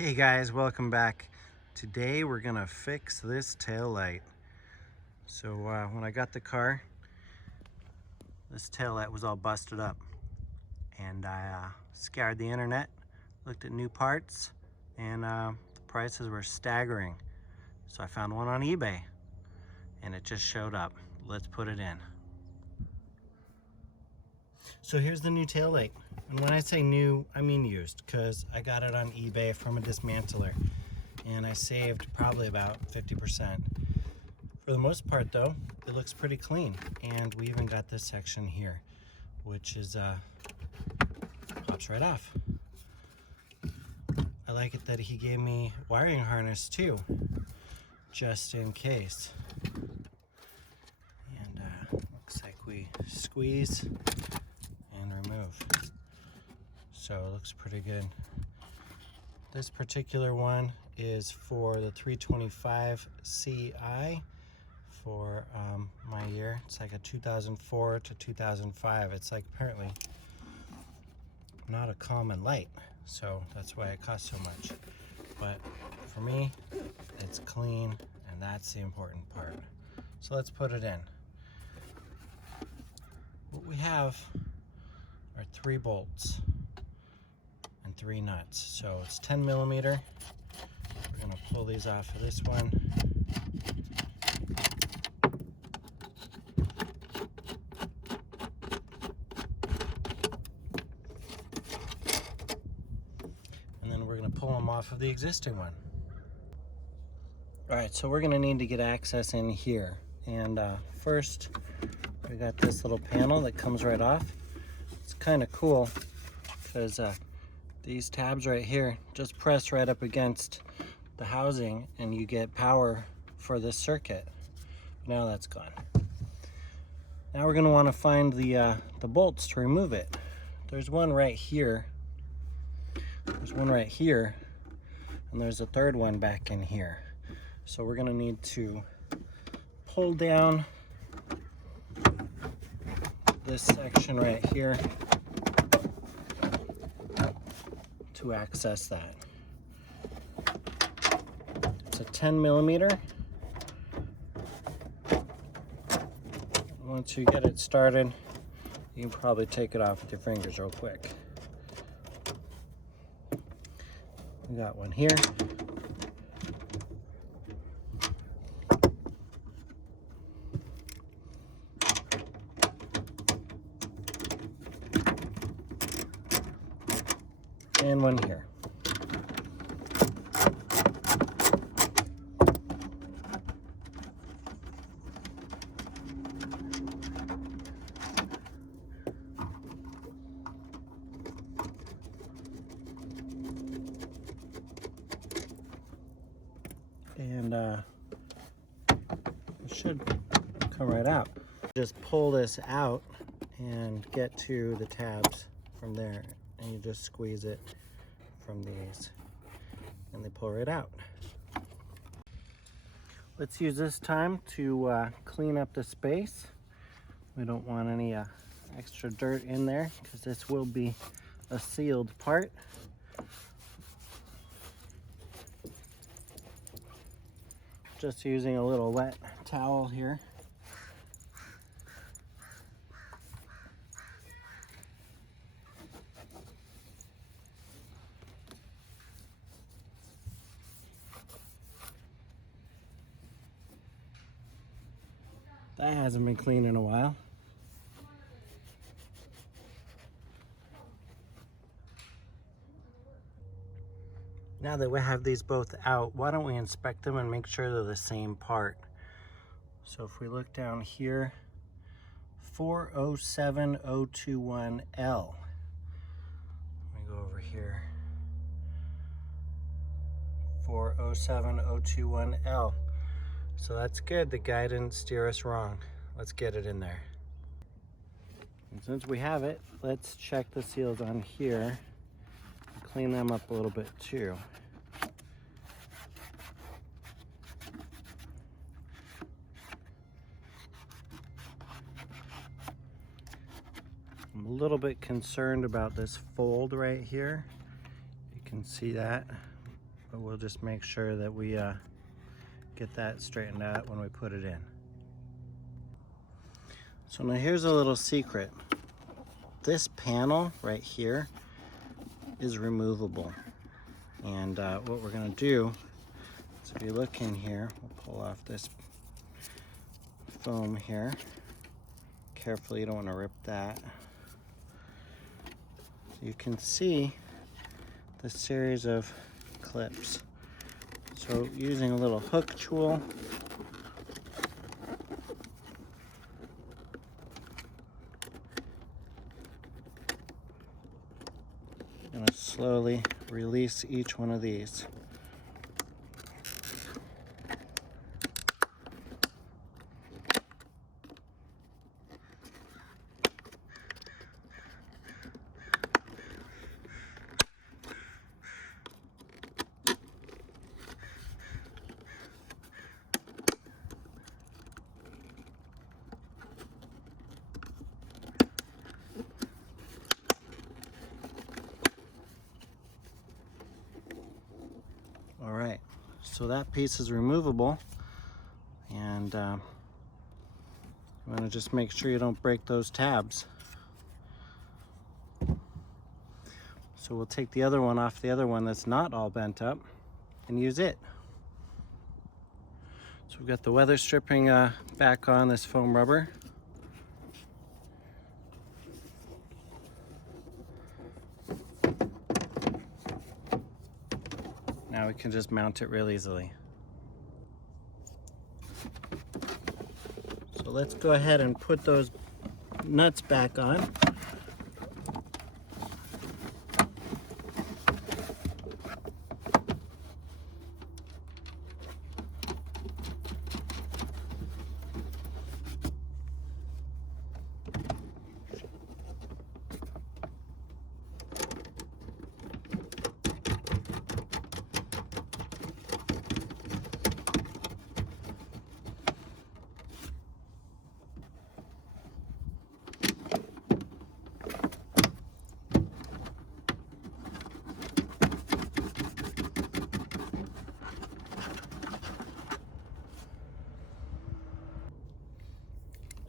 Hey guys, welcome back. Today we're gonna fix this tail light. So when I got the car, this tail light was all busted up, and I scoured the internet, looked at new parts, and the prices were staggering. So I found one on eBay, and it just showed up. Let's put it in. So here's the new tail light. And when I say new, I mean used, because I got it on eBay from a dismantler, and I saved probably about 50%. For the most part though, it looks pretty clean. And we even got this section here, which is pops right off. I like it that he gave me wiring harness too, just in case. And looks like we squeeze and remove. So it looks pretty good. This particular one is for the 325 CI for my year. It's like a 2004 to 2005. It's like apparently not a common light, so that's why it costs so much. But for me, it's clean, and that's the important part. So let's put it in. What we have are 3 bolts and 3 nuts. So it's 10 millimeter. We're gonna pull these off of this one. And then we're gonna pull them off of the existing one. All right, so we're gonna need to get access in here. And first, we got this little panel that comes right off. It's kind of cool because these tabs right here just press right up against the housing, and you get power for this circuit. Now that's gone. Now we're going to want to find the bolts to remove it. There's one right here. There's one right here, and there's a third one back in here. So we're going to need to pull down this section right here to access that. It's a 10 millimeter. Once you get it started, you can probably take it off with your fingers real quick. We got one here. And one here. And it should come right out. Just pull this out and get to the tabs from there, and you just squeeze it from these, and they pull right out. Let's use this time to clean up the space. We don't want any extra dirt in there, because this will be a sealed part. Just using a little wet towel here. That hasn't been cleaned in a while. Now that we have these both out, why don't we inspect them and make sure they're the same part? So if we look down here, 407021L. Let me go over here. 407021L. So that's good, the guy didn't steer us wrong. Let's get it in there. And since we have it, let's check the seals on here and clean them up a little bit too. I'm a little bit concerned about this fold right here. You can see that. but we'll just make sure that we get that straightened out when we put it in. So now here's a little secret. This panel right here is removable. And what we're gonna do is, if you look in here, we'll pull off this foam here. Carefully, you don't wanna rip that. So you can see the series of clips. So using a little hook tool, I'm gonna slowly release each one of these. All right, so that piece is removable, and you want to just make sure you don't break those tabs. So we'll take the other one off the other one that's not all bent up and use it. So we've got the weather stripping back on this foam rubber. Now we can just mount it real easily. So let's go ahead and put those nuts back on.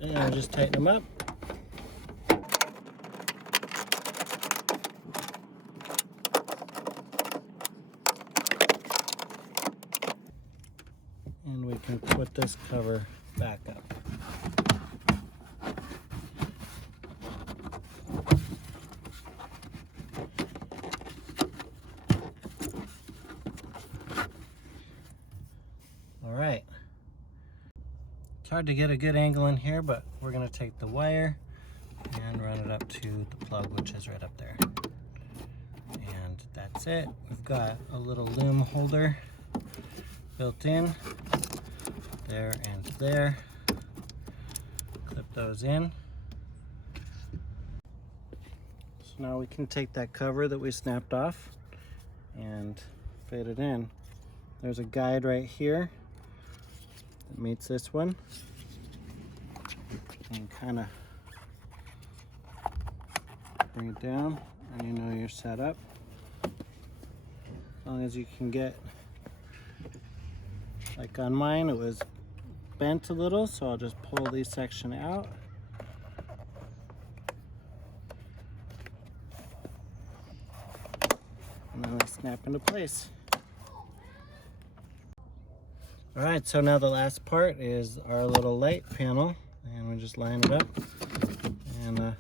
And I'll just tighten them up. And we can put this cover back up. All right. It's hard to get a good angle in here, but we're gonna take the wire and run it up to the plug, which is right up there. And that's it. We've got a little loom holder built in there and there. Clip those in. So now we can take that cover that we snapped off and fit it in. There's a guide right here that meets this one, and kind of bring it down, and you know you're set up. As long as you can get, like on mine, it was bent a little, so I'll just pull this section out. And then they snap into place. All right, so now the last part is our little light panel, and we just line it up, and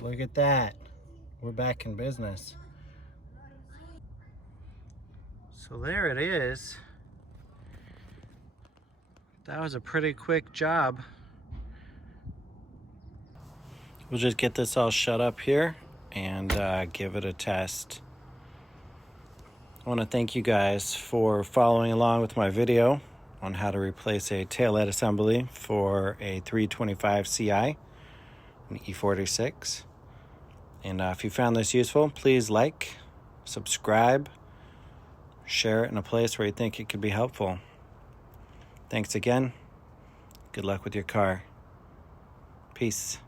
look at that. We're back in business. So there it is. That was a pretty quick job. We'll just get this all shut up here and give it a test. I want to thank you guys for following along with my video on how to replace a taillight assembly for a 325 Ci, an e46. And if you found this useful, please like, subscribe, share it in a place where you think it could be helpful. Thanks again. Good luck with your car. Peace.